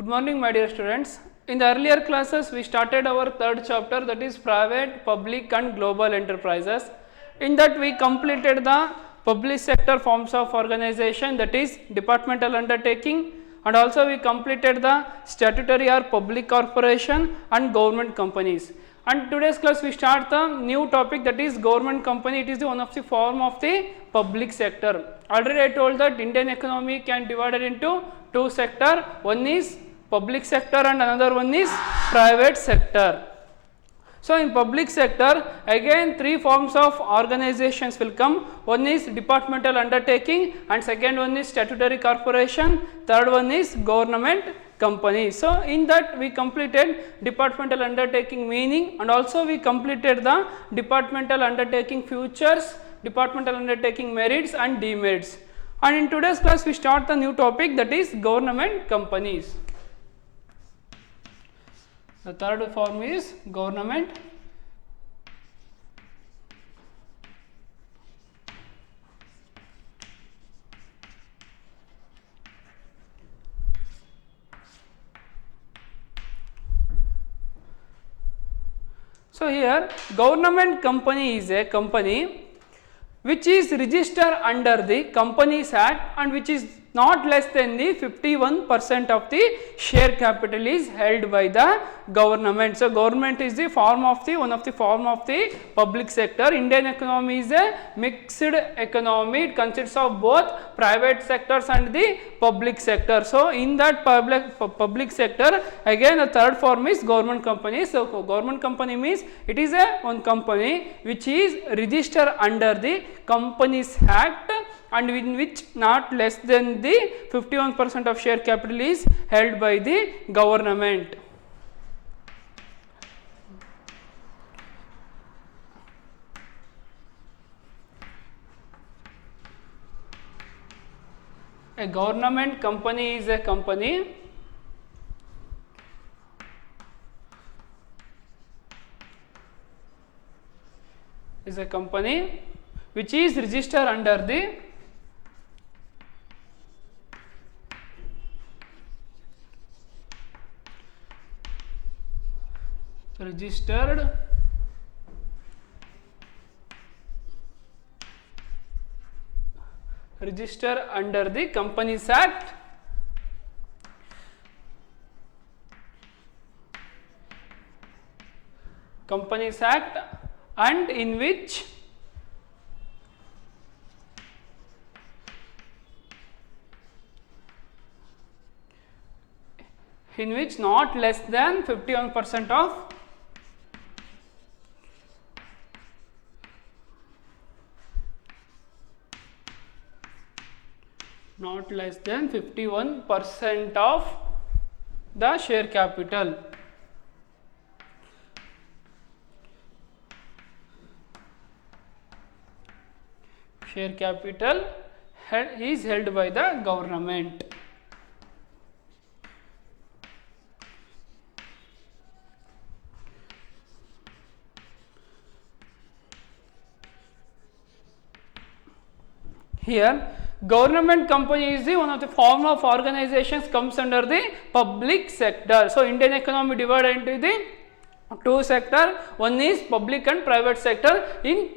Good morning, my dear students. In the earlier classes, we started our third chapter, that is private, public and global enterprises. In that we completed the public sector forms of organization, that is departmental undertaking, and also we completed the statutory or public corporation and government companies. And today's class we start the new topic, that is government company. It is one of the form of the public sector. Already I told that Indian economy can divide it into two sector. One is public sector and another one is private sector. So in public sector, again three forms of organizations will come. One is departmental undertaking, and second one is statutory corporation, third one is government company. So in that we completed departmental undertaking meaning, and also we completed the departmental undertaking features, departmental undertaking merits and demerits. And in today's class we start the new topic, that is government companies. The third form is government So here government company is a company which is registered under the Companies Act and which is not less than the 51% of the share capital is held by the government. So government is the form of the one of the form of the public sector. Indian economy is a mixed economy. It consists of both private sectors and the public sector. So in that public sector, again the third form is government company. So government company means it is a one company which is registered under the Companies Act and in which not less than the 51% of share capital is held by the government. A government company is a company which is registered under the registered under the Companies Act and in which not less than 51% of the share capital. Share capital is held by the government. Here government company is the one of the form of organizations comes under the public sector. So Indian economy divided into the two sector, one is public and private sector. In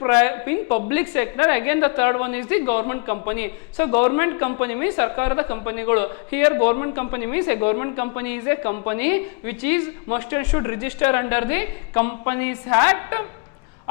public sector, again the third one is the government company. So government company means sarkaರದ ಕಂಪನಿಗಳು. Here government company means a government company is a company which is must and should register under the Companies Act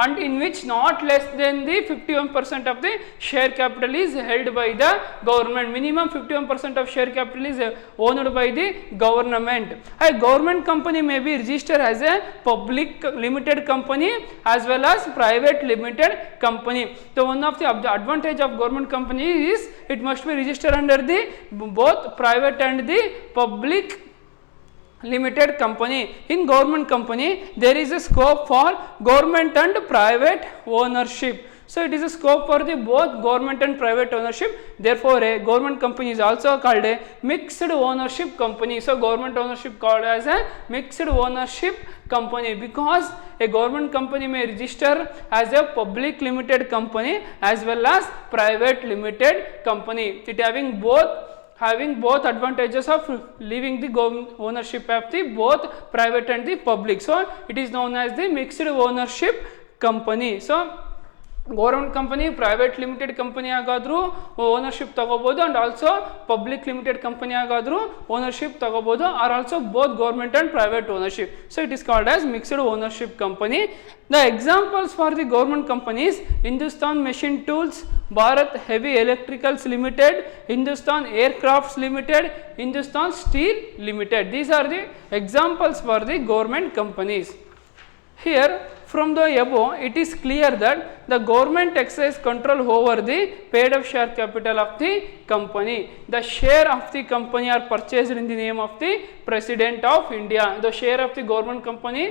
and in which not less than the 51% of the share capital is held by the government. Minimum 51% of share capital is owned by the government. A government company may be registered as a public limited company as well as private limited company. So one of the advantage of government company is it must be registered under the both private and the public limited company. In government company there is a scope for government and private ownership. So it is a scope for the both government and private ownership. Therefore a government company is also called a mixed ownership company. So government ownership called as a mixed ownership company because a government company may register as a public limited company as well as private limited company. It having both having both advantages of leaving the ownership of the both private and the public. So it is known as the mixed ownership company. So government company private limited company ಆಗಾದರೂ ownership ತಗೋಬೋದು and also public limited company ಆಗಾದರೂ ownership ತಗೋಬೋದು or also both government and private ownership. So it is called as mixed ownership company. The examples for the government companies Hindustan machine tools, Bharat heavy electricals limited, Hindustan aircrafts limited, Hindustan steel limited. These are the examples for the government companies. Here from the above it is clear that the government exercises control over the paid up share capital of the company. The share of the company are purchased in the name of the President of India. The share of the government company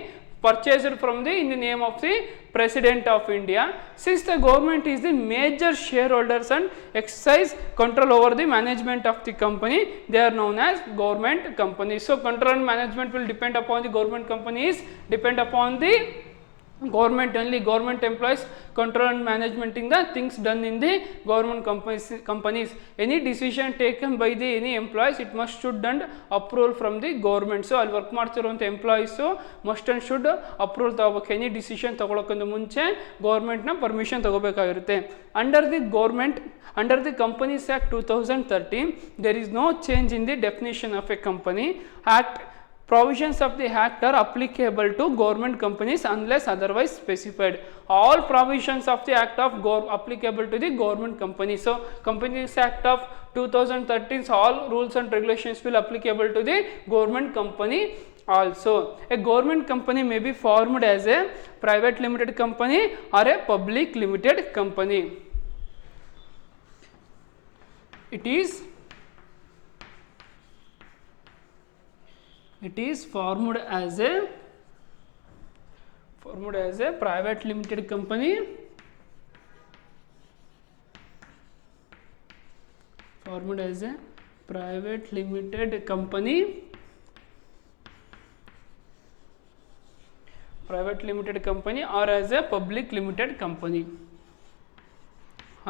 purchased from the in the name of the President of India. Since the government is the major shareholders and exercise control over the management of the company, they are known as government companies. So control and management will depend upon the government companies, depend upon the government only. Government employs control and management in the things done in the government companies. Any decision taken by the any employees, it must should and approval from the government. So ಅಲ್ಲಿ work ಮಾಡ್ತಿರುವಂಥ employees must and should approval ತಗೋಬೇಕು. Any decision ತಗೊಳಕ್ಕಿಂತ ಮುಂಚೆ ಗೌರ್ಮೆಂಟ್ನ permission ತಗೋಬೇಕಾಗಿರುತ್ತೆ. Under the Companies Act 2013, there is no change in the definition of a company. Provisions of the Act are applicable to government companies unless otherwise specified. All provisions of the Act of applicable to the government company. So Companies Act of 2013, all rules and regulations will applicable to the government company also. A government company may be formed as a private limited company or a public limited company. It is formed as a private limited company, or as a public limited company,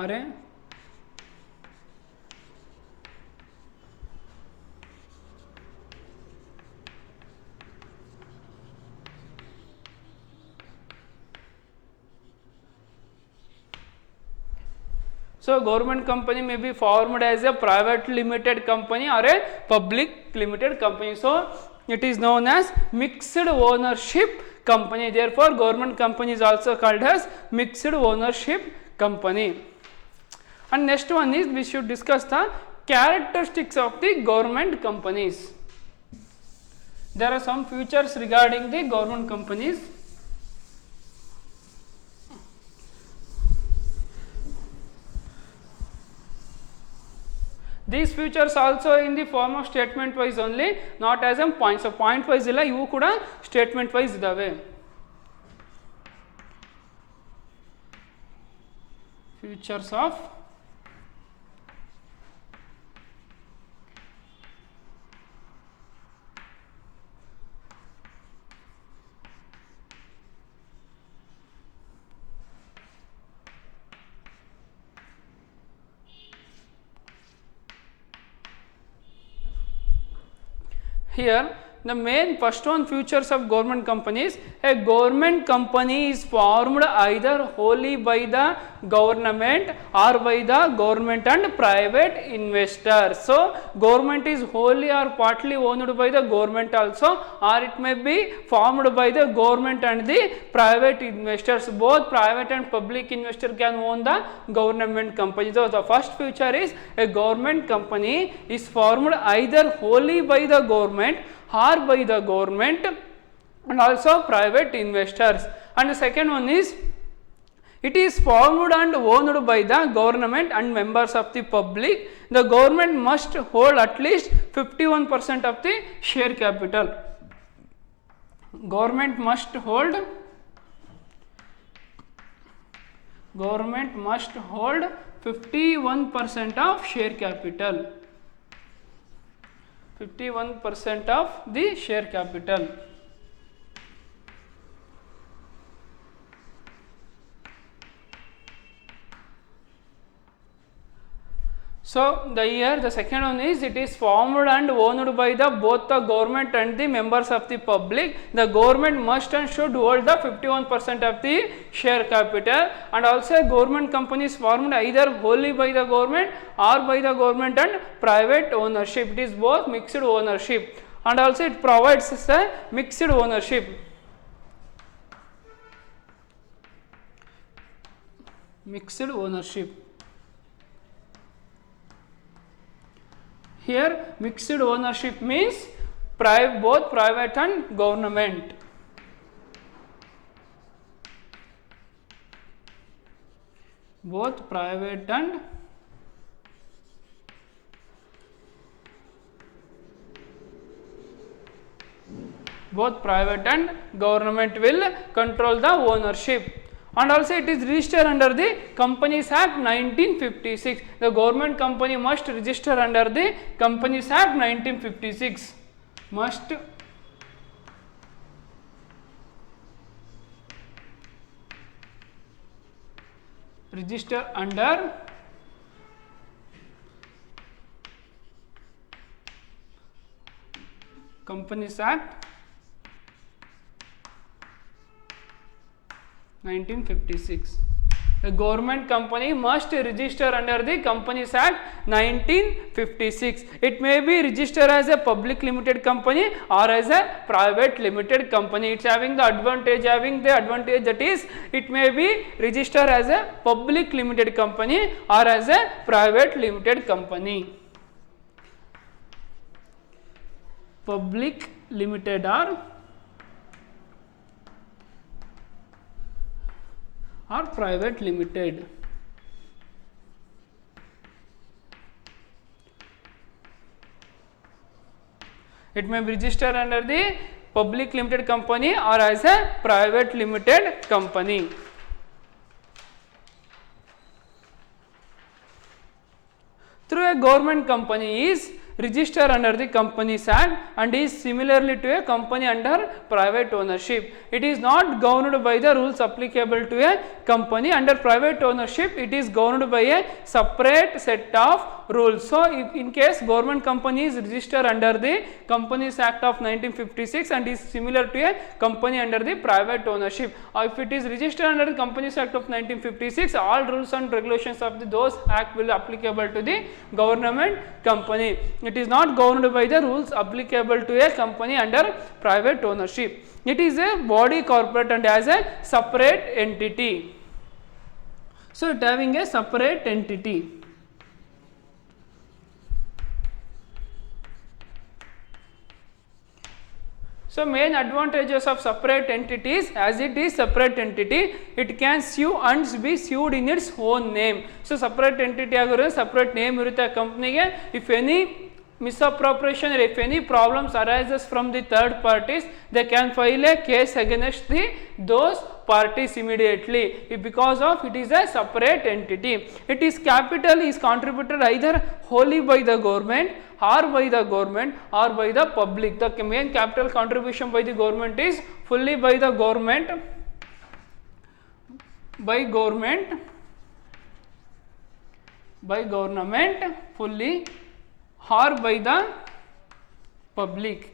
or a So government company may be formed as a private limited company or a public limited company. So it is known as mixed ownership company. Therefore government company is also called as mixed ownership company. And next one is we should discuss the characteristics of the government companies. There are some features regarding the government companies. These features also in the form of statement wise only, not as a point. So point wise illa, ivu kuda statement wise idave. Features of here the main first one features of government companies. A government company is formed either wholly by the government or by the government and private investors. So government is wholly or partly owned by the government also, or it may be formed by the government and the private investors. Both private and public investor can own the government company. So the first feature is a government company is formed either wholly by the government or by the government and also private investors. And the second one is it is formed and owned by the government and members of the public. The government must hold at least 51% of the share capital. Government must hold 51% of share capital. 51% of the share capital. So the year, the second one is, it is formed and owned by the both the government and the members of the public. The government must and should hold the 51% of the share capital, and also a government company is formed either wholly by the government or by the government and private ownership. It is both mixed ownership, and also it provides a mixed ownership. Mixed ownership. Here mixed ownership means both private and government. Both private and government will control the ownership. And also it is registered under the Companies Act 1956. The government company must register under the Companies Act 1956. Must register under Companies Act 1956. The government company must register under the Companies Act 1956. It may be registered as a public limited company or as a private limited company. It's having the advantage that is, it may be registered as a public limited company or as a private limited company. Public limited or private limited. It may be registered under the public limited company or as a private limited company. Through a government company is registered under the Companies Act and is similarly to a company under private ownership. It is not governed by the rules applicable to a company. Under private ownership, it is governed by a separate set of rules. So if in case government company is registered under the Companies Act of 1956 and is similar to a company under the private ownership, or if it is registered under the Companies Act of 1956, all rules and regulations of those act will be applicable to the government company. It is not governed by the rules applicable to a company under private ownership. It is a body corporate and as a separate entity. So it having a separate entity. So main advantages of separate entities, as it is separate entity, it can sue and be sued in its own name. So separate entity ಆಗಿರೋ separate name ಇರುತ್ತೆ ಕಂಪ್ನಿಗೆ. If any misappropriation or if any problems arises from the third parties, they can file a case against those parties immediately, because of it is a separate entity. It is capital is contributed either wholly by the government or by the government or by the public. The main capital contribution by the government is fully by the government, by government fully, or by the public.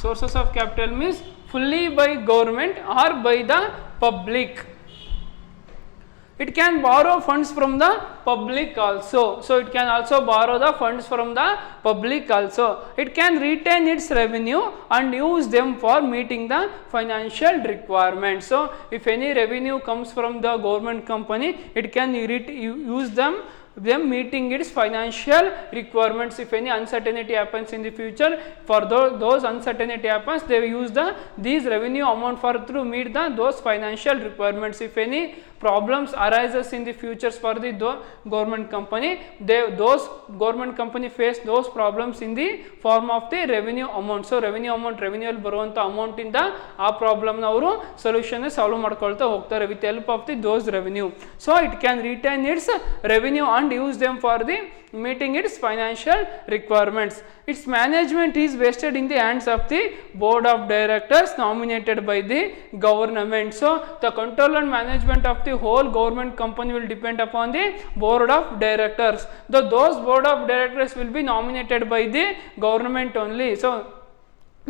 Sources of capital means fully by government or by the public. It can borrow funds from the public also. So it can also borrow the funds from the public also. It can retain its revenue and use them for meeting the financial requirements. So if any revenue comes from the government company, it can use them meeting its financial requirements. If any uncertainty happens in the future, for those uncertainty happens, they use these revenue amount to meet those financial requirements. If any problems arises in the futures for the government company, those government company face those problems in the form of the revenue amount. So revenue amount, revenue ಅಲ್ಲಿ ಬರುವಂಥ amount ಇಂದ ಆ ಪ್ರಾಬ್ಲಮ್ನ ಅವರು solution solve ಮಾಡ್ಕೊಳ್ತಾ ಹೋಗ್ತಾರೆ with help of the those revenue. So it can retain it's revenue and use them for the meeting its financial requirements. Its management is vested in the hands of the board of directors nominated by the government. So the control and management of the whole government company will depend upon the board of directors. Those board of directors will be nominated by the government only. So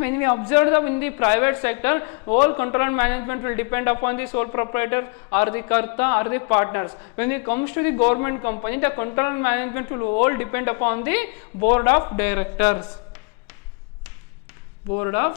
when we observe that in the private sector, whole control and management will depend upon the sole proprietor or the karta or the partners. When it comes to the government company, the control and management will all depend upon the board of directors. Board of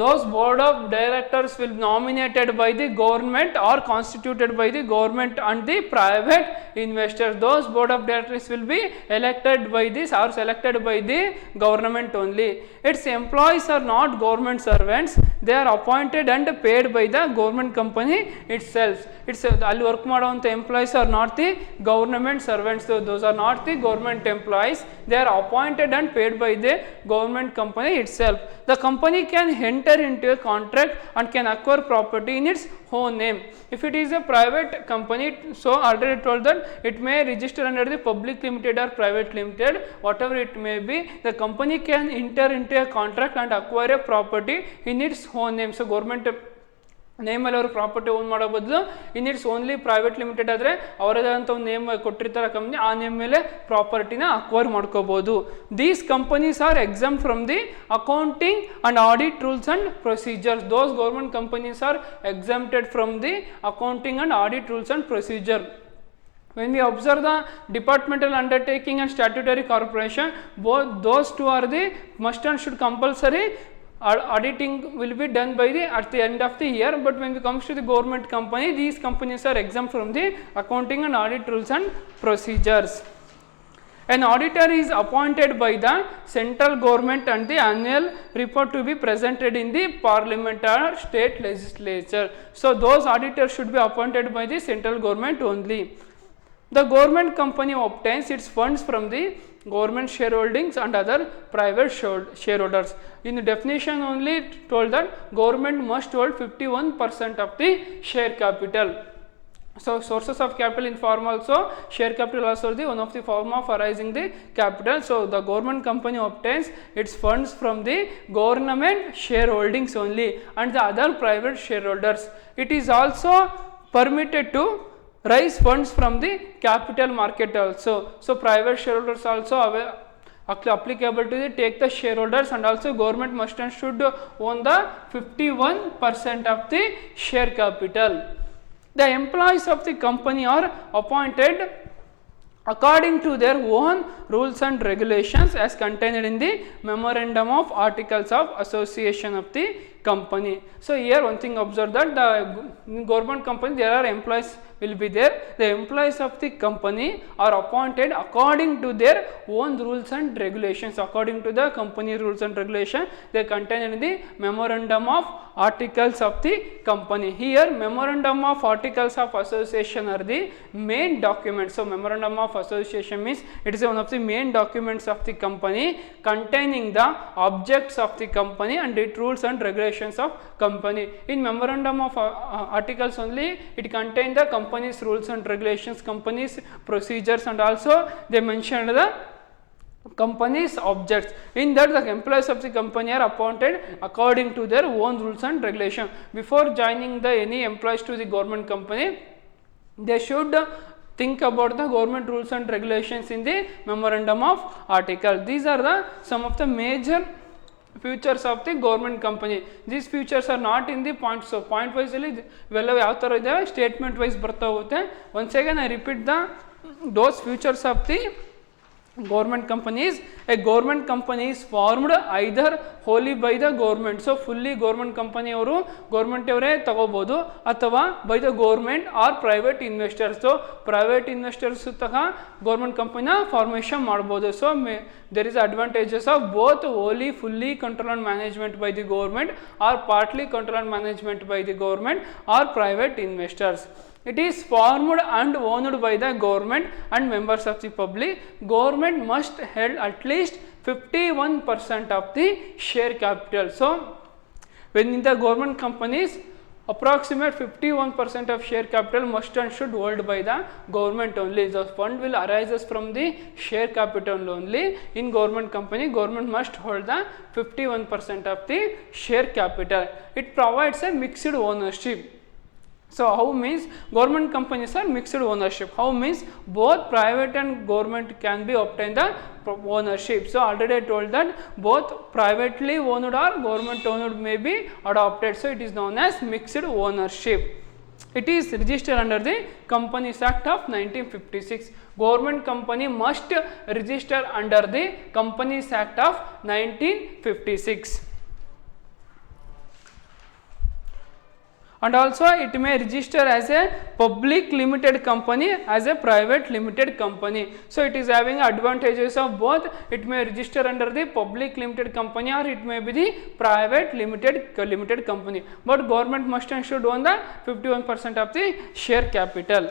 those board of directors will be nominated by the government or constituted by the government and the private investors. Those board of directors will be elected by this or selected by the government only. Its employees are not government servants, they are appointed and paid by the government company itself. It's ಅಲ್ಲಿ work ಮಾಡುವಂಥ employees R not the government servants, those are not the government employees, they are appointed and paid by the government company it self. The company can enter into a contract and can acquire property in its own name. If it is a private company, so already told that it may register under the public limited or private limited, whatever it may be, the company can enter into a contract and acquire a property in its own name. So government ನೇಮಲ್ಲಿ ಅವರು property own ಮಾಡೋ ಬದಲು in its only private limited ಆದರೆ ಅವರದಂಥ ಒಂದು name ಕೊಟ್ಟಿರ್ತಾರೆ company, ಆ name ಮೇಲೆ ಪ್ರಾಪರ್ಟಿನ ಅಕ್ವೈರ್ ಮಾಡ್ಕೋಬೋದು. These companies are exempt from the accounting and audit rules and procedures. Those government companies are exempted from the accounting and audit rules and procedure. When we observe the departmental undertaking and statutory corporation, both those two are the must and should compulsory. Auditing will be done by the at the end of the year, but when it comes to the government company, these companies are exempt from the accounting and audit rules and procedures. An auditor is appointed by the central government and the annual report to be presented in the parliament or state legislature. So those auditors should be appointed by the central government only. The government company obtains its funds from the government shareholdings and other private shareholders. In the definition only told that government must hold 51% of the share capital. So sources of capital in form also share capital also the one of the form of arising the capital. So the government company obtains its funds from the government shareholdings only and the other private shareholders. It is also permitted to raise funds from the capital market also. So private shareholders also applicable to the take the shareholders, and also government must and should own the 51% of the share capital. The employees of the company are appointed according to their own rules and regulations as contained in the memorandum of articles of association of the company. So here one thing observe that the government company there are employees will be there. The employees of the company are appointed according to their own rules and regulations. According to the company rules and regulations, they contain in the memorandum of articles of the company. Here memorandum of articles of association are the main documents. So memorandum of association means it is one of the main documents of the company containing the objects of the company and its rules and regulations of company. In memorandum of articles only it contains the company's rules and regulations, company's procedures, and also they mentioned the company's objects. In that the employees of the company are appointed according to their own rules and regulations. Before joining the any employees to the government company, they should think about the government rules and regulations in the memorandum of article. These are the some of the major features of the government company. These features are not in the point, so point wise ಅಲ್ಲಿ ಇವೆಲ್ಲ ಯಾವ ಥರ ಇದೆ statement wise ಬರ್ತಾ ಹೋಗುತ್ತೆ. Once again I repeat the those features of the government company is a government company is formed either wholly by the government, so fully government company ಅವರು government ಅವರೇ ತಗೋಬಹುದು ಅಥವಾ by the government or private investors, so private investors ಸಹ government ಕಂಪನಿನ formation ಮಾಡ್ಬೋದು. So there is advantages of both wholly fully control and management by the government or partly control and management by the government or private investors. It is formed and owned by the government and members of the public. Government must hold at least 51% of the share capital. So when in the government companies, approximate 51% of share capital must and should hold by the government only. The fund will arises from the share capital only. In government company, government must hold the 51% of the share capital. It provides a mixed ownership. So how means government companies are mixed ownership. How means both private and government can be obtained the ownership. So already I told that both privately owned or government owned may be adopted. So it is known as mixed ownership. It is registered under the Companies Act of 1956. Government company must register under the Companies Act of 1956. And also it may register as a public limited company as a private limited company. So it is having advantages of both. It may register under the public limited company or it may be the private limited company, but government must and should own the 51% of the share capital.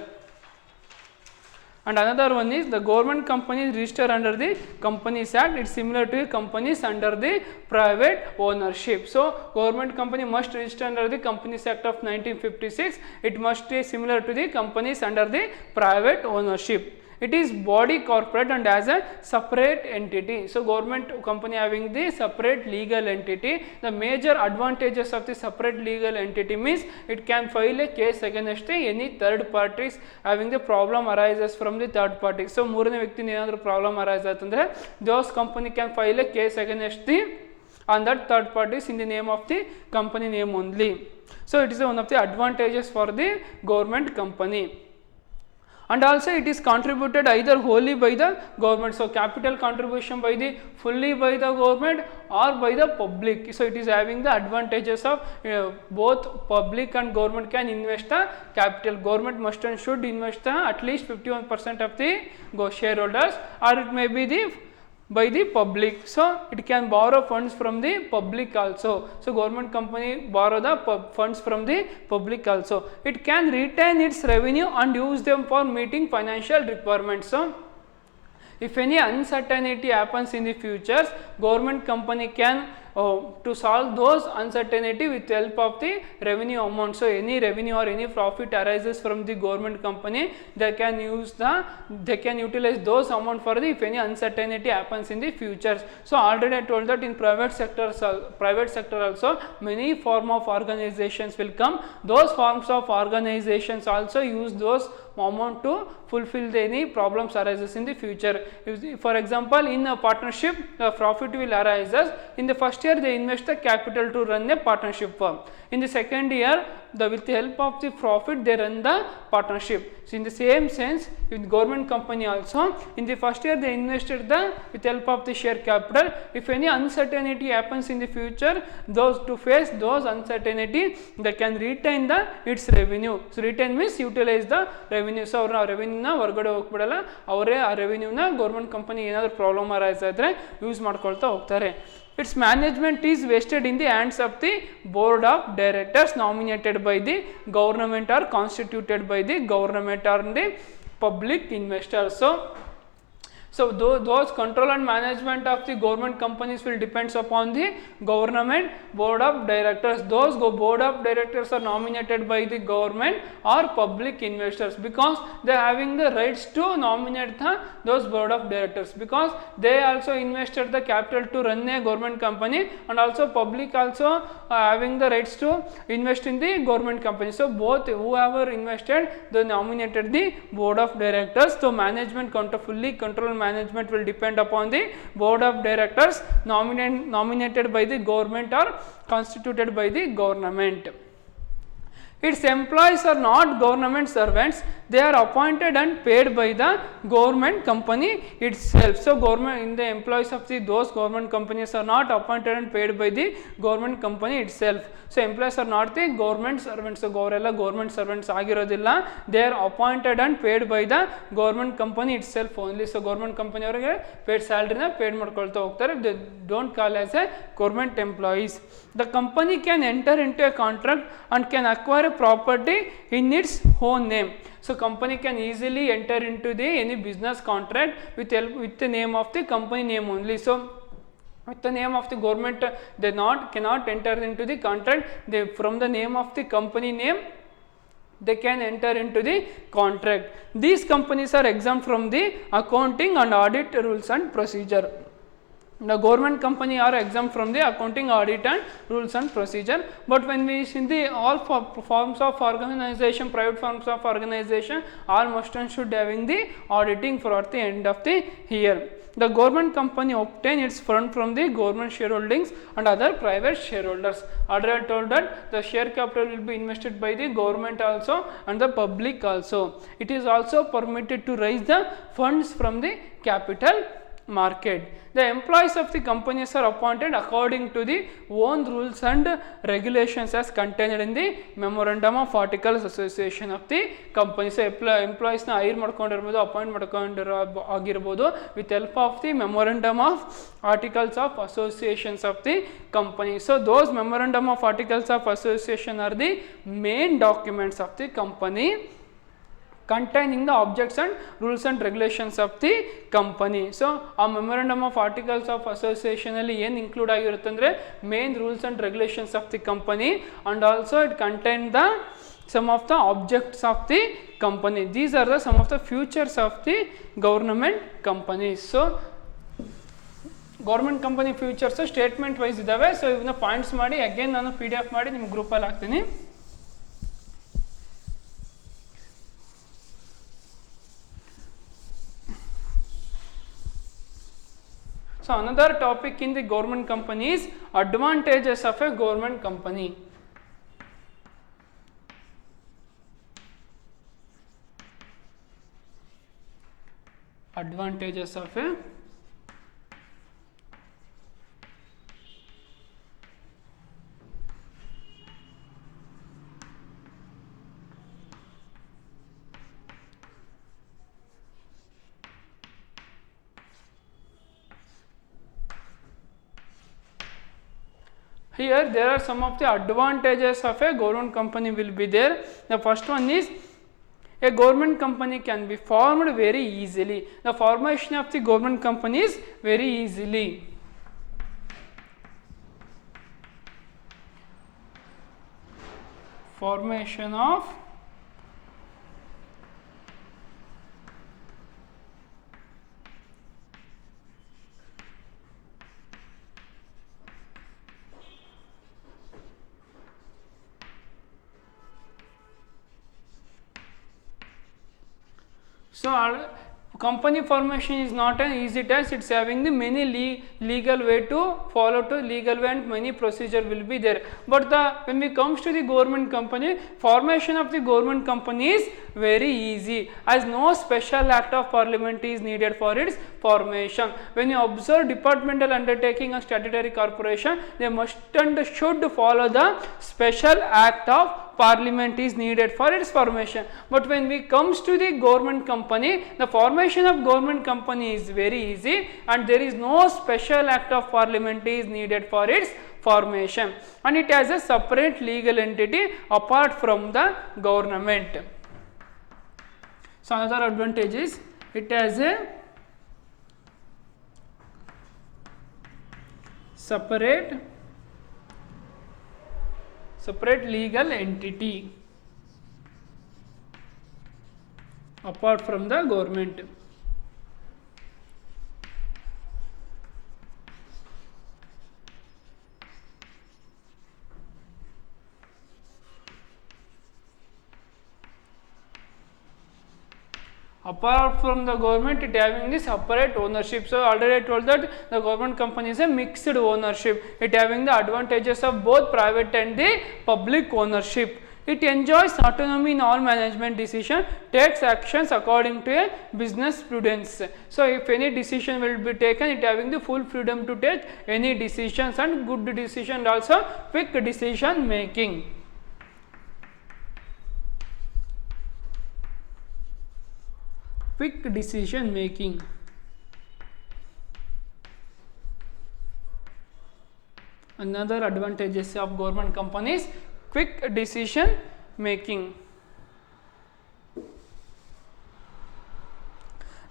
And another one is the government company is registered under the Companies Act. It's similar to companies under the private ownership. So government company must register under the Companies Act of 1956. It must be similar to the companies under the private ownership. It is body corporate and as a separate entity. So government company having the separate legal entity. The major advantages of the separate legal entity means it can file a case against any third parties having the problem arises from the third party. So ಮೂರನೇ ವ್ಯಕ್ತಿನ ಏನಾದರೂ problem arise ಆಯ್ತಂದ್ರೆ those company can file a case against the on that third parties in the name of the company name only. So it is one of the advantages for the government company. And also it is contributed either wholly by the government, so capital contribution by the fully by the government or by the public. So it is having the advantages of both public and government can invest the capital. Government must and should invest the at least 51% of the shareholders, or it may be the by the public. So it can borrow funds from the public also. So government company borrow the funds from the public also. It can retain its revenue and use them for meeting financial requirements. So if any uncertainty happens in the future, government company can to solve those uncertainty with help of the revenue amount. So any revenue or any profit arises from the government company, they can utilize those amount for the if any uncertainty happens in the future. So already I told that in private sector also many form of organizations will come. Those forms of organizations also use those amount to fulfill any problems arises in the future. For example, in a partnership, the profit will arise. In the first year, they invest the capital to run a partnership firm. In the second year, with the help of the profit, they run the partnership. So in the same sense, with government company also, in the first year they invested with help of the share capital. If any uncertainty happens in the future, to face those uncertainty, they can retain its revenue. So retain means utilize the revenue. So our revenue na ಹೊರಗಡೆ ಹೋಗ್ಬಿಡಲ್ಲ, ಅವರೇ ಆ ರೆವೆನ್ಯೂನ government company ಏನಾದರೂ problem arise ಆದರೆ use ಮಾಡ್ಕೊಳ್ತಾ ಹೋಗ್ತಾರೆ. Its management is vested in the hands of the board of directors nominated by the government or constituted by the government or the public investors. So those control and management of the government companies will depends upon the government board of directors. Those board of directors are nominated by the government or public investors because they are having the rights to nominate those board of directors, because they also invested the capital to run a government company, and also public also having the rights to invest in the government company. So both whoever invested, they nominated the board of directors. So management fully control management will depend upon the board of directors nominated by the government or constituted by the government. Its employees are not government servants, they are appointed and paid by the government company itself. So, government in the employees of those government companies are not appointed and paid by the government company itself. So, employees are not the government servants. So, government servants ಆಗಿರೋದಿಲ್ಲ, they are appointed and paid by the government company itself only. So, government company ಅವರಿಗೆ paid salary ನ paid ಮಾಡ್ಕೊಳ್ತಾ ಹೋಗ್ತಾರೆ, they don't call as a government employees. The company can enter into a contract and can acquire a property in its own name. So, company can easily enter into the any business contract with the name of the company name only. So, with the name of the government, they cannot enter into the contract. They from the name of the company name, they can enter into the contract. These companies are exempt from the accounting and audit rules and procedure. The government company are exempt from the accounting, audit and rules and procedure. But when we see the all forms of organization, private forms of organization, all must and should having the auditing for at the end of the year. The government company obtain its fund from the government shareholdings and other private shareholders. Earlier told that the share capital will be invested by the government also and the public also. It is also permitted to raise the funds from the capital market. The employees of the companies are appointed according to the own rules and regulations as contained in the memorandum of articles association of the company. So, employees na hire ಮಾಡ್ಕೊಂಡಿರಬಹುದು, appoint ಮಾಡ್ಕೊಂಡಿರೋ ಆಗಿರಬಹುದು with help of the memorandum of articles of associations of the company. So, those memorandum of articles of association are the main documents of the company containing the objects and rules and regulations of the company. So, a memorandum of articles of association alli ಏನು include ಆಗಿರುತ್ತೆ ಅಂದರೆ main rules and regulations of the company and also it contain the some of the objects of the company. These are the some of the features of the government companies. So, government company futures statement wise ಇದ್ದಾವೆ. So ಇವನ್ನ points ಮಾಡಿ again ನಾನು PDF ಮಾಡಿ ನಿಮ್ಮ ಗ್ರೂಪಲ್ಲಿ ಹಾಕ್ತೀನಿ. So, another topic in the government company is advantages of a government company. Advantages of a here there are some of the advantages of a government company will be there. The first one is a government company can be formed very easily. The formation of the government company is very easily. Formation of so company formation is not an easy task, it's having the many legal way to follow to legal way and many procedure will be there. But when it comes to the government company, formation of the government company is very easy as no special act of parliament is needed for its formation. When you observe departmental undertaking and statutory corporation, they must and should follow the special act of parliament is needed for its formation. But when we comes to the government company, the formation of government company is very easy and there is no special act of parliament is needed for its formation and it has a separate legal entity apart from the government. So, another advantage is it has a separate legal entity apart from the government. Apart from the government, it having the separate ownership. So, already I told that the government company is a mixed ownership. It having the advantages of both private and the public ownership. It enjoys autonomy in all management decision, takes actions according to a business prudence. So if any decision will be taken, it having the full freedom to take any decisions, and good decision and also quick decision making. Quick decision making. Another advantages of government companies, quick decision making.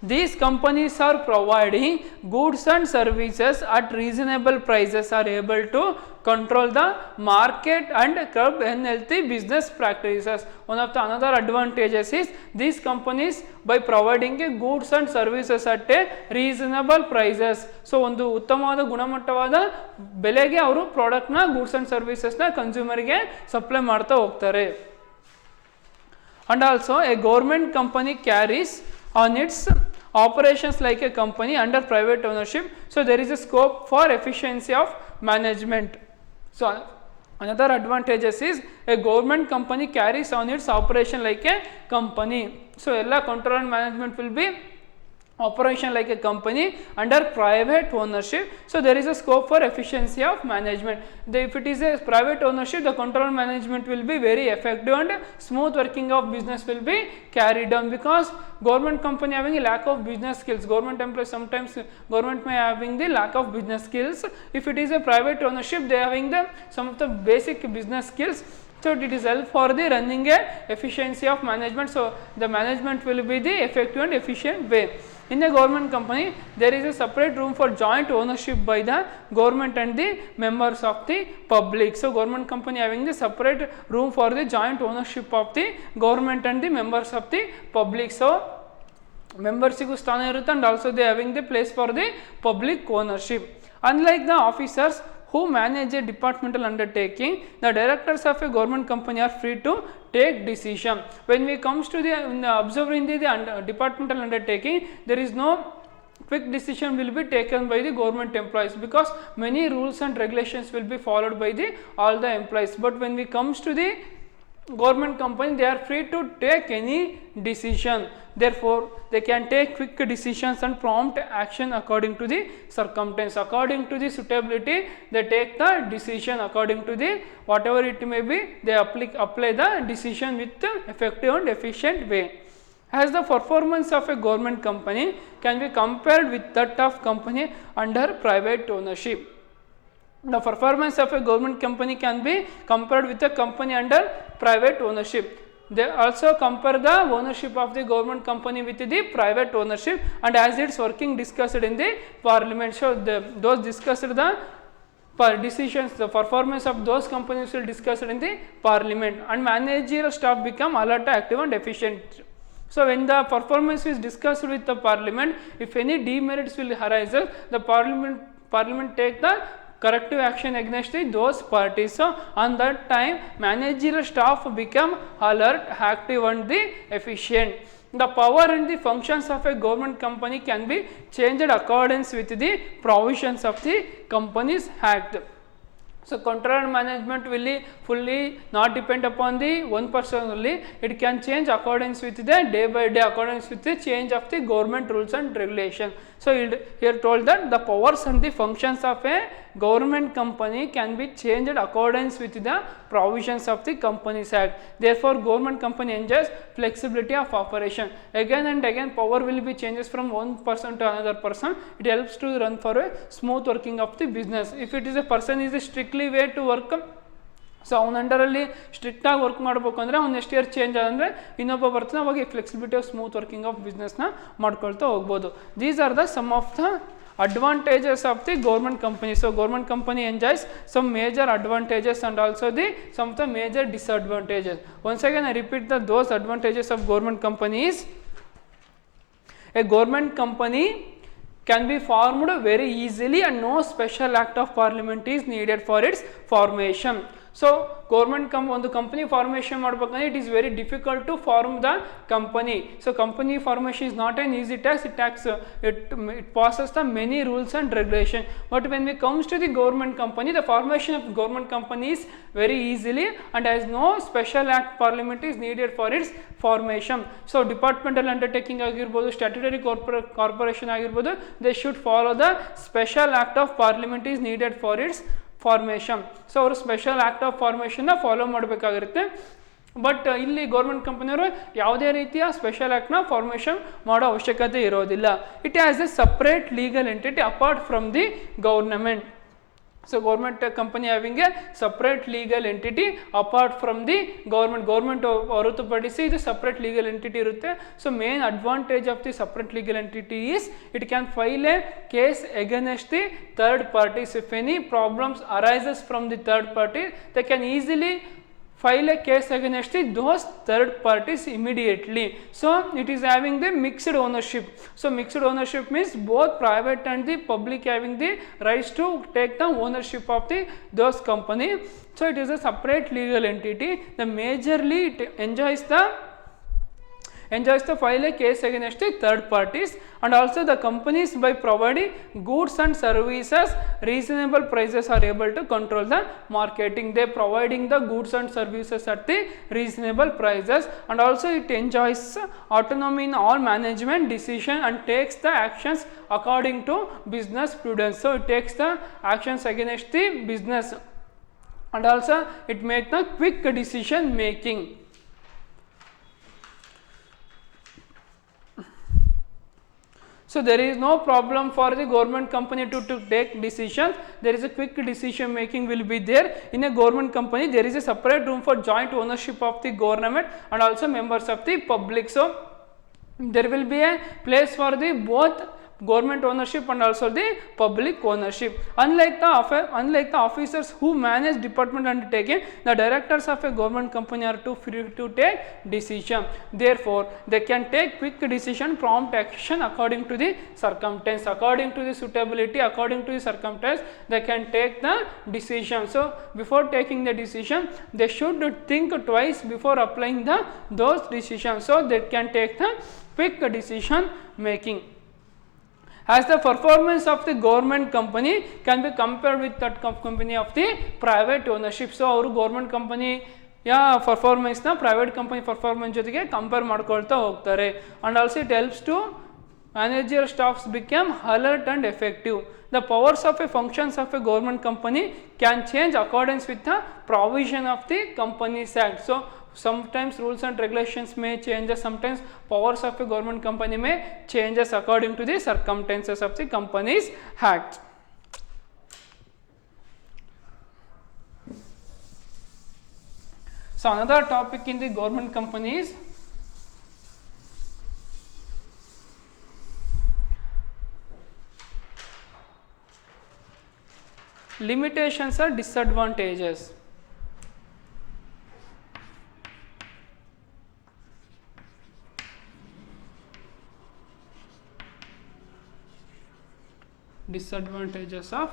These companies are providing goods and services at reasonable prices, are able to control the market and curb unhealthy business practices. One of the another advantages is these companies by providing a goods and services at a reasonable prices. So ಒಂದು ಉತ್ತಮವಾದ ಗುಣಮಟ್ಟವಾದ ಬೆಲೆಗೆ ಅವರು product ನ goods and services ನ consumer ಗೆ supply ಮಾಡ್ತಾ ಹೋಗ್ತಾರೆ. And also a government company carries on its operations like a company under private ownership, so there is a scope for efficiency of management. So another advantages is a government company carries on its operation like a company, so ella control and management will be operation like a company under private ownership, so there is a scope for efficiency of management. If it is a private ownership, the control management will be very effective and smooth working of business will be carried on, because government company having a lack of business skills, government employees sometimes government may having the lack of business skills. If it is a private ownership, they having the some of the basic business skills, so it is help for the running a efficiency of management, so the management will be the effective and efficient way. In a government company, there is a separate room for joint ownership by the government and the members of the public. So government company having the separate room for the joint ownership of the government and the members of the public. So membership ಸ್ಥಾನ ಇರುತ್ತೆ, and also they having the place for the public ownership. Unlike the officers who manage a departmental undertaking, the directors of a government company are free to take decision. When we comes to the observing the departmental undertaking, there is no quick decision will be taken by the government employees, because many rules and regulations will be followed by the all the employees. But when we comes to the government company, they are free to take any decision, therefore they can take quick decisions and prompt action according to the circumstance, according to the suitability they take the decision, according to the whatever it may be, they apply the decision with effective and efficient way. As the performance of a government company can be compared with that of company under private ownership. The performance of a government company can be compared with a company under private ownership. They also compare the ownership of the government company with the private ownership, and as it's working discussed in the parliament, so those discussed the decisions, the performance of those companies will discussed in the parliament, and managerial staff become alert, active and efficient. So when the performance is discussed with the parliament, if any demerits will arise, the parliament take the corrective action against those parties. So on that time managerial staff become alert, active and the efficient. The power and the functions of a government company can be changed in accordance with the provisions of the Companies Act. So control and management will fully not depend upon the one person only, it can change accordance with the day by day, accordance with the change of the government rules and regulations. So here told that the powers and the functions of a government company can be changed in accordance with the provisions of the Companies Act. Therefore government company enjoys flexibility of operation. Again and again power will be changes from one person to another person, it helps to run for a smooth working of the business. If it is a person is a strictly way to work, so ಅವ್ನ ಅಂಡರಲ್ಲಿ ಸ್ಟ್ರಿಕ್ಟಾಗಿ work ಮಾಡಬೇಕು ಅಂದರೆ ಅವ್ನು ಎಷ್ಟು year change ಅಂದರೆ ಇನ್ನೊಬ್ಬ ಬರ್ತಾನೆ, ಅವಾಗ ಈ flexibility of smooth working of ಬಿಸ್ನೆಸ್ನ ಮಾಡ್ಕೊಳ್ತಾ ಹೋಗ್ಬೋದು. These are the some of the advantages of the government company. So government company enjoys some major advantages and also the some of the major disadvantages. Once again I repeat that those advantages of government company is, a government company can be formed very easily and no special act of parliament is needed for its formation. So government ಒಂದು company formation ಮಾಡ್ಬೇಕಂದ್ರೆ it is very difficult to form the company. So company formation is not an easy task, it passes the many rules and regulation. But when it comes to the government company, the formation of government company is very easily and has no special act parliament is needed for its formation. So departmental undertaking ಆಗಿರ್ಬೋದು, statutory corporation ಆಗಿರ್ಬೋದು, they should follow the special act of parliament is needed for its formation. So ಅವರು special act of ಫಾರ್ಮೇಷನ್ನ follow ಮಾಡಬೇಕಾಗಿರುತ್ತೆ. But ಇಲ್ಲಿ government ಕಂಪನಿಯವರು ಯಾವುದೇ ರೀತಿಯ special ಆ್ಯಕ್ಟ್ನ ಫಾರ್ಮೇಷನ್ ಮಾಡೋ ಅವಶ್ಯಕತೆ ಇರೋದಿಲ್ಲ. It has a separate legal entity apart from the government. So government company having a separate legal entity apart from the government ಹೊರತುಪಡಿಸಿ ಇದು separate legal entity ಇರುತ್ತೆ. So main advantage of the separate legal entity is it can file a case against the third parties. If any problems arises from the third party, they can easily file a case against those third parties immediately. So it is having the mixed ownership. So mixed ownership means both private and the public having the rights to take the ownership of those company. So it is a separate legal entity. The majorly it enjoys the file a case against the third parties, and also the companies by providing goods and services reasonable prices are able to control the marketing. They providing the goods and services at the reasonable prices, and also it enjoys autonomy in all management decision and takes the actions according to business prudence. So it takes the actions against the business, and also it makes the quick decision making. So there is no problem for the government company to take decisions. There is a quick decision making will be there. In a government company, there is a separate room for joint ownership of the government and also members of the public. So there will be a place for the both government ownership and also the public ownership. Unlike the officers who manage department undertaking, the directors of a government company are too free to take decision. Therefore they can take quick decision, prompt action according to the circumstance, according to the suitability, according to the circumstance they can take the decision. So before taking the decision, they should think twice before applying those decisions, so they can take the quick decision making. As the performance of the government company can be compared with that company of the private ownership. So ಅವರು government company ಪರ್ಫಾರ್ಮೆನ್ಸ್ನ private company performance ಜೊತೆಗೆ compare ಮಾಡ್ಕೊಳ್ತಾ ಹೋಗ್ತಾರೆ. And also it helps to manager staffs become alert and effective. The powers of a functions of a government company can change accordance with the provision of the Companies Act. So sometimes rules and regulations may change, sometimes powers of a government company may changes according to the circumstances of the Companies Act. So another topic in the government companies, limitations or disadvantages. Disadvantages of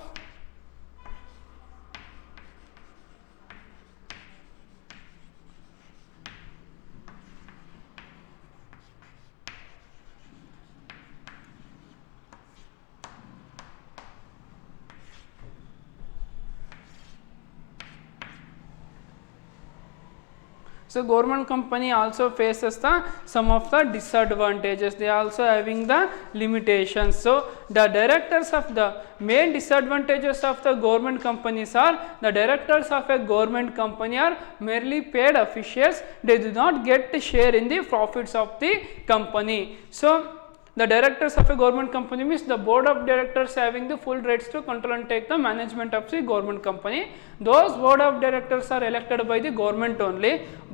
So government company also faces some of the disadvantages. They are also having the limitations. So the directors of the main disadvantages of the government companies are, the directors of a government company are merely paid officials. They do not get a share in the profits of the company. So the directors of a government company means the board of directors having the full rights to control and take the management of the government company. Those board of directors are elected by the government only,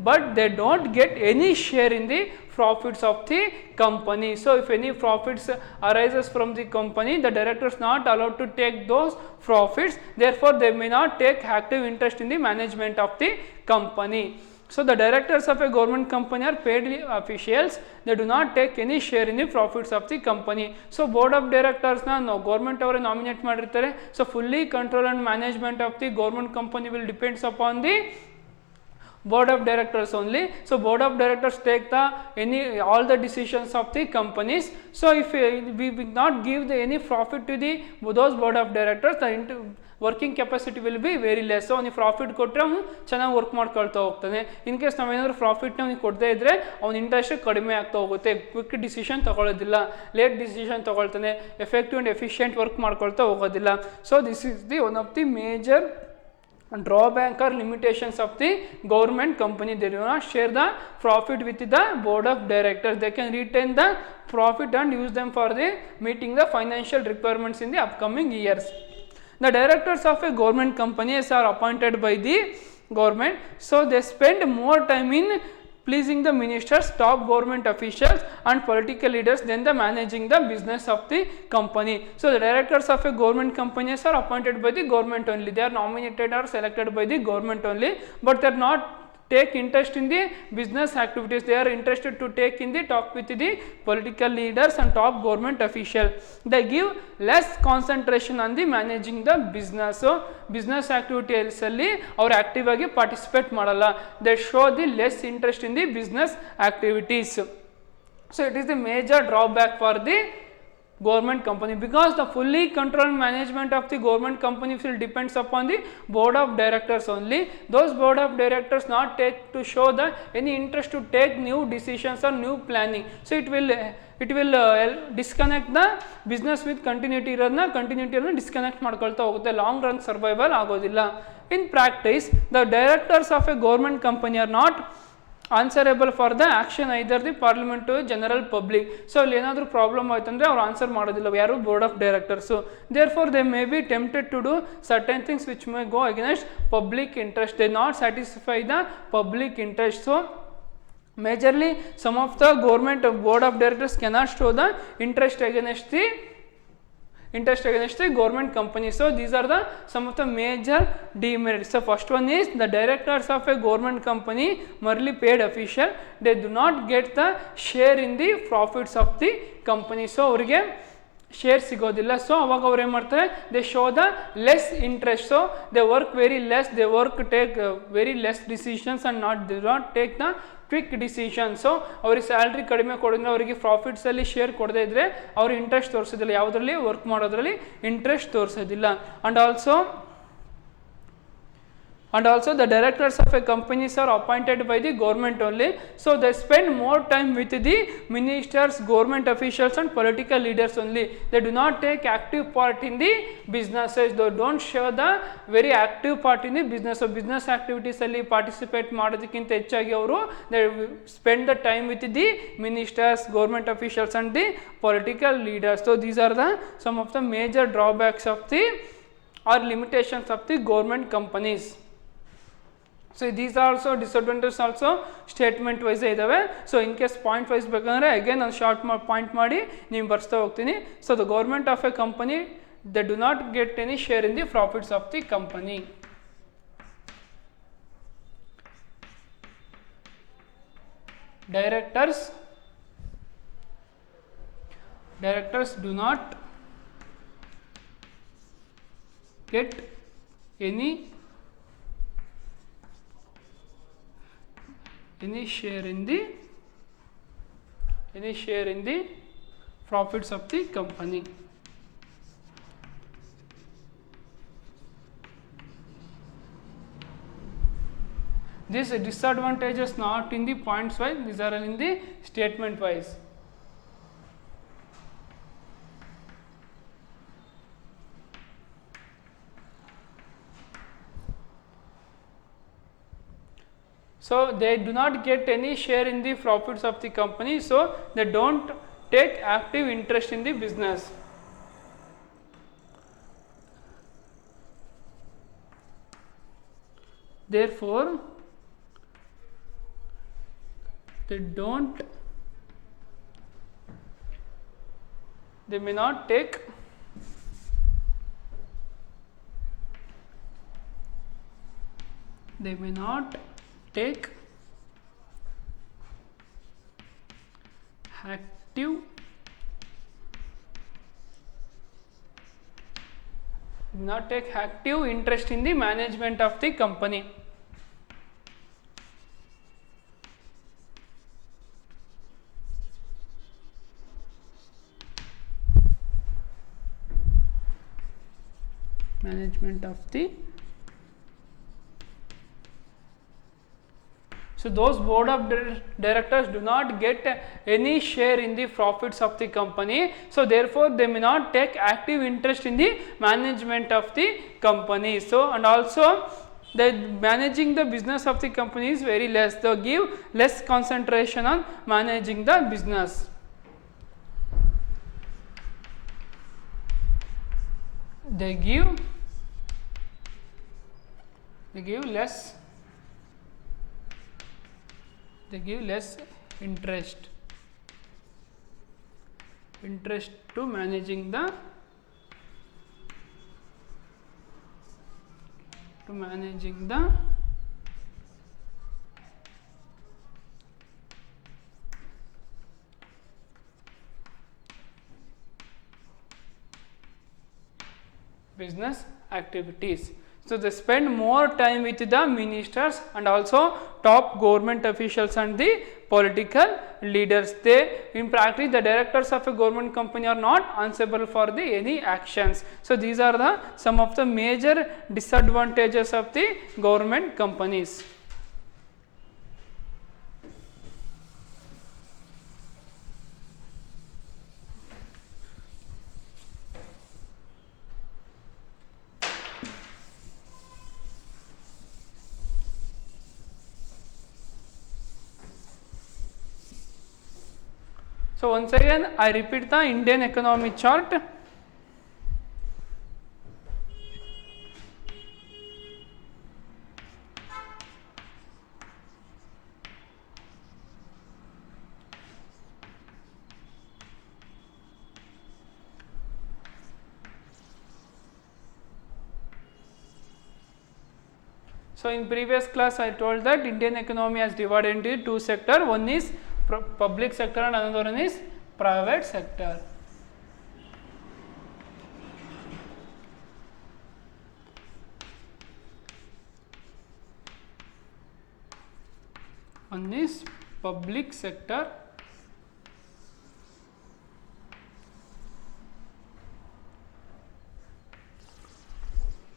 but they don't get any share in the profits of the company. So if any profits arises from the company, the directors not allowed to take those profits. Therefore they may not take active interest in the management of the company. So the directors of a government company are paid officials. They do not take any share in the profits of the company. So board of directors na no government ಅವರು nominate ಮಾಡಿರ್ತಾರೆ. So fully control and management of the government company will depends upon the board of directors only. So board of directors take the all the decisions of the companies. So if we will not give any profit to the those board of directors, the working capacity will be very less. So ಅವ್ನಿಗೆ profit ಕೊಟ್ಟರೆ ಅವನು ಚೆನ್ನಾಗಿ work ಮಾಡ್ಕೊಳ್ತಾ ಹೋಗ್ತಾನೆ. In case ನಾವೇನಾದರೂ ಪ್ರಾಫಿಟ್ನ ಅವ್ನಿಗೆ ಕೊಡದೇ ಇದ್ದರೆ ಅವ್ನ ಇಂಟ್ರೆಸ್ಟ್ ಕಡಿಮೆ ಆಗ್ತಾ ಹೋಗುತ್ತೆ. ಕ್ವಿಕ್ ಡಿಸಿಷನ್ ತೊಗೊಳ್ಳೋದಿಲ್ಲ, ಲೇಟ್ ಡಿಸಿಷನ್ ತೊಗೊಳ್ತಾನೆ, ಎಫೆಕ್ಟಿವ್ ಆ್ಯಂಡ್ ಎಫಿಷಿಯೆಂಟ್ ವರ್ಕ್ ಮಾಡ್ಕೊಳ್ತಾ ಹೋಗೋದಿಲ್ಲ. So this is the one of the major drawback or limitations of the government company. They do not share the profit with the board of directors. They can retain the profit and use them for the meeting the financial requirements in the upcoming years. The directors of a government companies are appointed by the government, so they spend more time in pleasing the ministers, top government officials and political leaders than the managing the business of the company. So the directors of a government companies are appointed by the government only. They are nominated or selected by the government only, but they are not take interest in the business activities. They are interested to take in the talk with the political leaders and top government official. They give less concentration on the managing the business. So business activities alli ಅವರು active ಆಗಿ participate ಮಾಡಲ್ಲ. They show the less interest in the business activities. So it is the major drawback for the government company, because the fully controlled management of the government company will depends upon the board of directors only. Those board of directors not take to show the any interest to take new decisions or new planning. So it will disconnect the business with continuity ಇರೋದನ್ನ ಕಂಟಿನ್ಯೂಟಿಯನ್ನು disconnect ಮಾಡ್ಕೊಳ್ತಾ ಹೋಗುತ್ತೆ. Long run survival ಆಗೋದಿಲ್ಲ. In practice, the directors of a government company are not answerable for the action either the parliament to general public. So ಅಲ್ಲಿ ಏನಾದರೂ problem ಆಯ್ತಂದರೆ ಅವ್ರು answer ಮಾಡೋದಿಲ್ಲ, ಯಾರು board of directors. Therefore they may be tempted to do certain things which may go against public interest. They not satisfy the public interest. So majorly some of the government board of directors cannot show the interest against the government company. So these are the some of the major demerits. So first one is the directors of a government company merely paid official. They do not get the share in the profits of the company. So ಅವರಿಗೆ share ಸಿಗೋದಿಲ್ಲ. So ಅವಾಗ ಅವ್ರು ಏನು ಮಾಡ್ತಾರೆ, they show the less interest. So they work very less, they work take very less decisions and not take the quick decision. So ಅವ್ರಿಗೆ salary ಕಡಿಮೆ ಕೊಡಿದ್ರೆ, ಅವರಿಗೆ ಪ್ರಾಫಿಟ್ಸಲ್ಲಿ share ಕೊಡದೇ ಇದ್ದರೆ ಅವ್ರು ಇಂಟ್ರೆಸ್ಟ್ ತೋರಿಸೋದಿಲ್ಲ, ಯಾವುದರಲ್ಲಿ ವರ್ಕ್ ಮಾಡೋದ್ರಲ್ಲಿ interest ತೋರಿಸೋದಿಲ್ಲ. And also the directors of a companies are appointed by the government only. So they spend more time with the ministers, government officials and political leaders only. They do not take active part in the businesses. They don't show the very active part in the business. So business activities alli participate ಮಾಡೋದಕ್ಕಿಂತ ಹೆಚ್ಚಾಗಿ ಅವರು they spend the time with the ministers, government officials and the political leaders. So these are the some of the major drawbacks of the or limitations of the government companies. So these are also disadvantages also statement wise ಇದ್ದಾವೆ. So in case point wise ಬೇಕಂದರೆ again ನಾನು short point ಮಾಡಿ ನೀವು ಬರ್ಸ್ತಾ ಹೋಗ್ತೀನಿ. So the government of a company they do not get any share in the profits of the company. Directors do not get any share in the profits of the company. These disadvantages not in the points wise, these are in the statement wise. So they do not get any share in the profits of the company, so they don't take active interest in the business. Therefore they may not take active do not take active interest in the management of the company. Management of the, so those board of directors do not get any share in the profits of the company, so therefore they may not take active interest in the management of the company. So and also the managing the business of the company is very less, they give less concentration on managing the business. They give less interest to managing the business activities. So they spend more time with the ministers and also top government officials and the political leaders. They, in practice, the directors of a government company are not answerable for the any actions. So these are the some of the major disadvantages of the government companies. So once again I repeat the Indian economy chart. So in previous class I told that Indian economy has divided into two sectors, one is public sector and another one is private sector. One is public sector,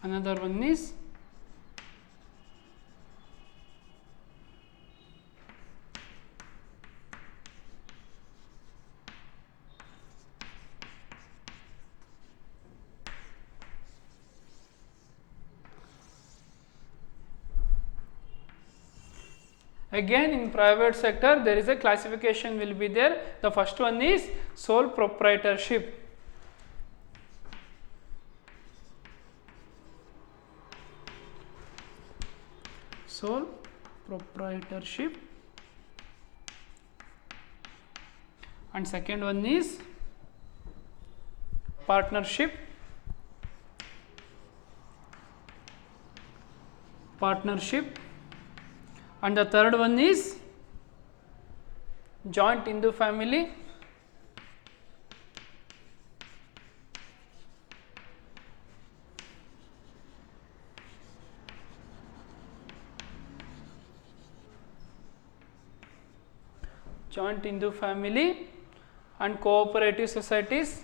another one is again in private sector there is a classification will be there. The first one is sole proprietorship. Sole proprietorship, and second one is partnership. And the third one is joint Hindu family. Joint Hindu family and cooperative societies.